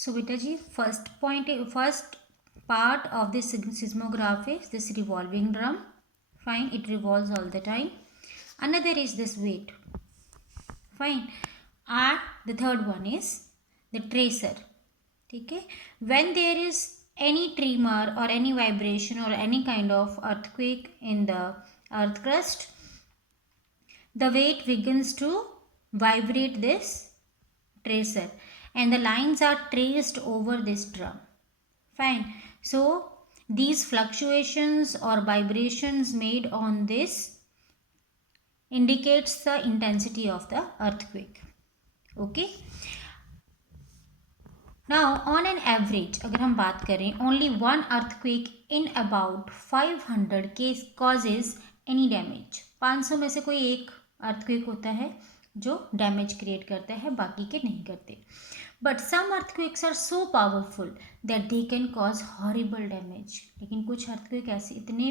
So beta ji, first part of this seismograph is this revolving drum. Fine, it revolves all the time. Another is this weight. Fine. And the third one is the tracer. Okay. When there is any tremor or any vibration or any kind of earthquake in the earth crust, the weight begins to vibrate this tracer and the lines are traced over this drum. Fine. So these fluctuations or vibrations made on this indicates the intensity of the earthquake. Okay. Now on an average अगर हम बात करें only one earthquake in about 500 case causes any damage. 500 में से कोई एक earthquake होता है जो डैमेज क्रिएट करता है, बाकी के नहीं करते. But some earthquakes are so powerful that they can cause horrible damage. लेकिन कुछ अर्थक्वेक ऐसे इतने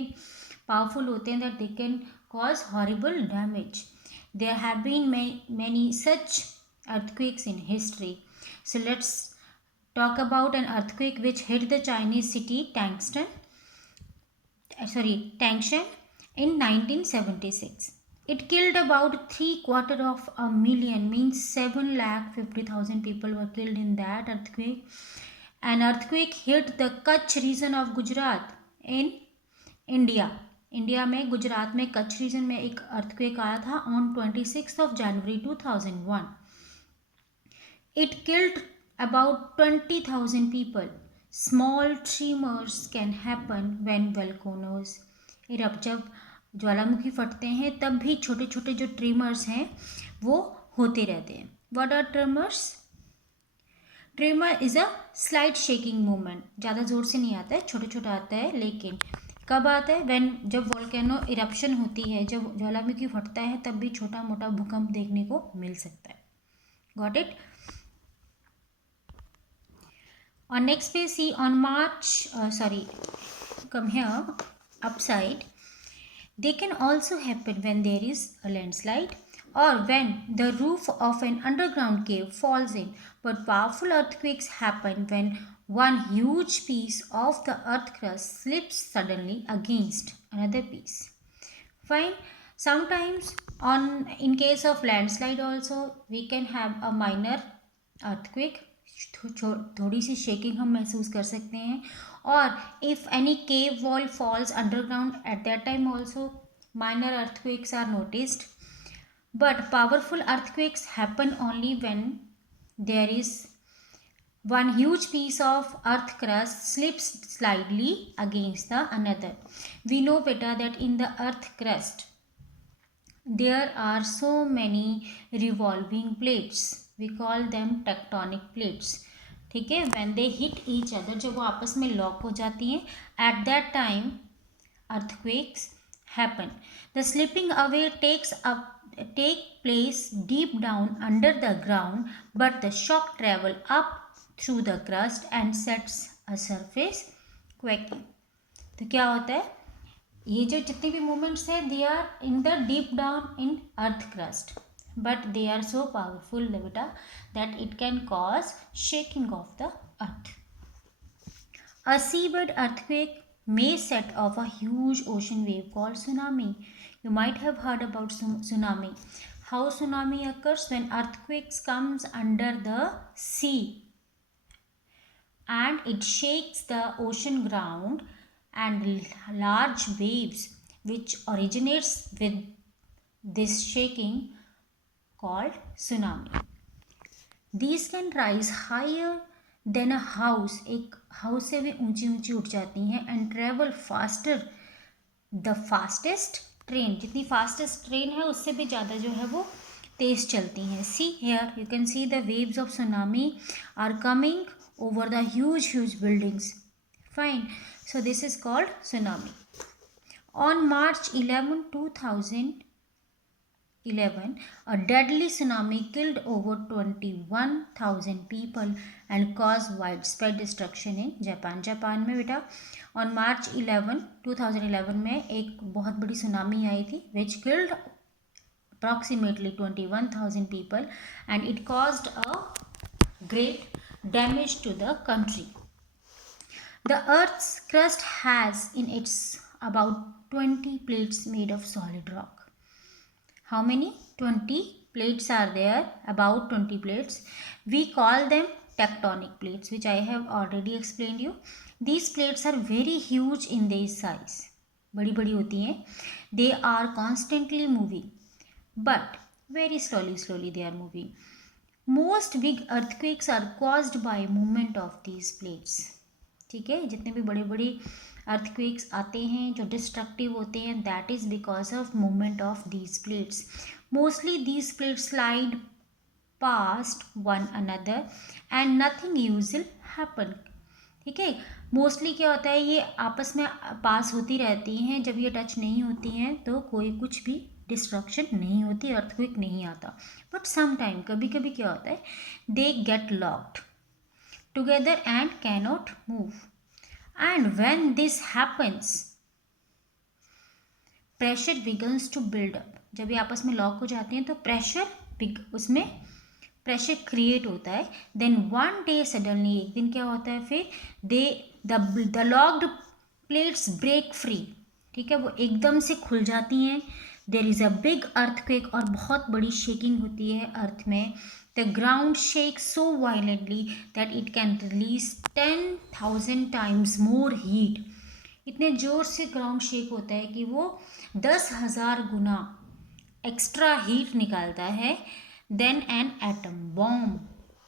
पावरफुल होते हैं that they can cause horrible damage. There have been many such earthquakes in history. So let's talk about an earthquake which hit the Chinese city Tangshan in 1976. It killed about 750,000, means 750,000 people were killed in that earthquake. An earthquake hit the Kutch region of Gujarat in India. India में गुजरात में Kutch reason में एक earthquake आया था on 26 January 2001. It killed about 20,000 people. Small tremors can happen when volcanoes erupt. जब ज्वालामुखी फटते हैं तब भी छोटे छोटे जो ट्रीमर्स हैं वो होते रहते हैं. What are tremors? Tremor is a slight shaking movement. ज़्यादा ज़ोर से नहीं आता है, छोटा छोटा आता है. लेकिन कब आता है? जब वोल्केनो इरप्शन होती है, जब ज्वालामुखी फटता है, तब भी छोटा मोटा भूकंप देखने को मिल सकता है. Got it? On next page, see on come here, upside. They can also happen when there is a landslide or when the roof of an underground cave falls in. But powerful earthquakes happen when one huge piece of the earth crust slips suddenly against another piece. Fine. Sometimes in case of landslide also we can have a minor earthquake. थोड़ी सी shaking हम महसूस कर सकते हैं. और if any cave wall falls underground, at that time also minor earthquakes are noticed. But powerful earthquakes happen only when there is one huge piece of earth crust slips slightly against the another. We know better that in the earth crust there are so many revolving plates. We call them tectonic plates. ठीक है. when they hit each other, जब वो आपस में lock हो जाती हैं, at that time earthquakes happen. The slipping away take place deep down under the ground, but the shock travel up through the crust and sets a surface quaking. तो क्या होता है? ये जो जितने भी मूवमेंट्स हैं they are in the deep down in earth crust, but they are so powerful बेटा that it can cause shaking of the earth. A seabed earthquake may set off a huge ocean wave called tsunami. You might have heard about tsunami. How tsunami occurs? When earthquakes comes under the sea and it shakes the ocean ground, and large waves which originates with this shaking called tsunami. These can rise higher than a house. एक house से भी ऊंची ऊंची उठ जाती हैं. And travel faster the fastest train. जितनी fastest train है उससे भी ज़्यादा जो है वो तेज़ चलती हैं. See here you can see the waves of tsunami are coming over the huge buildings. Fine. So this is called tsunami. On March 11, 2011, a deadly tsunami killed over 21,000 people and caused widespread destruction in Japan. Japan में बेटा on March 11, 2011 में एक बहुत बड़ी tsunami आई थी which killed approximately 21,000 people and it caused a great damage to the country. The Earth's crust has in its about 20 plates made of solid rock. How many? 20 plates are there, about 20 plates. We call them tectonic plates, which I have already explained you. These plates are very huge in their size. बड़ी बड़ी होती हैं. They are constantly moving, but very slowly they are moving. Most big earthquakes are caused by movement of these plates. ठीक है, जितने भी बड़े बड़े अर्थक्वेक्स आते हैं जो डिस्ट्रक्टिव होते हैं, that is because of movement of these plates. Mostly these plates slide past one another and nothing usual happen. ठीक है, मोस्टली क्या होता है, ये आपस में पास होती रहती हैं. जब ये टच नहीं होती हैं तो कोई कुछ भी डिस्ट्रक्शन नहीं होती, अर्थक्वेक नहीं आता. बट सम टाइम कभी कभी क्या होता है, they get locked together and cannot move. And when this happens, pressure begins to build up. जब ये आपस में लॉक हो जाते हैं तो उसमें प्रेशर क्रिएट होता है. देन वन डे सडनली, एक दिन क्या होता है, फिर the locked plates break free. ठीक है, वो एकदम से खुल जाती हैं. There is a big earthquake, और बहुत बड़ी शेकिंग होती है अर्थ में. The ground shakes so violently that it can release 10,000 times more heat. इतने ज़ोर से ग्राउंड शेक होता है कि वो 10,000 गुना एक्स्ट्रा हीट निकालता है than an atom bomb.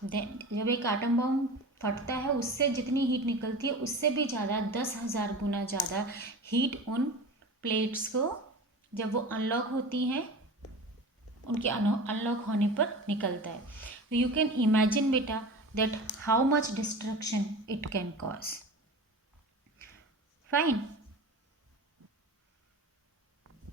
Then जब एक एटम बॉम्ब फटता है, उससे जितनी हीट निकलती है उससे भी ज़्यादा 10,000 गुना ज़्यादा हीट उन प्लेट्स को जब वो अनलॉक होती हैं, उनके अनलॉक होने पर निकलता है. तो यू कैन इमेजिन बेटा that how much destruction it can cause. Fine.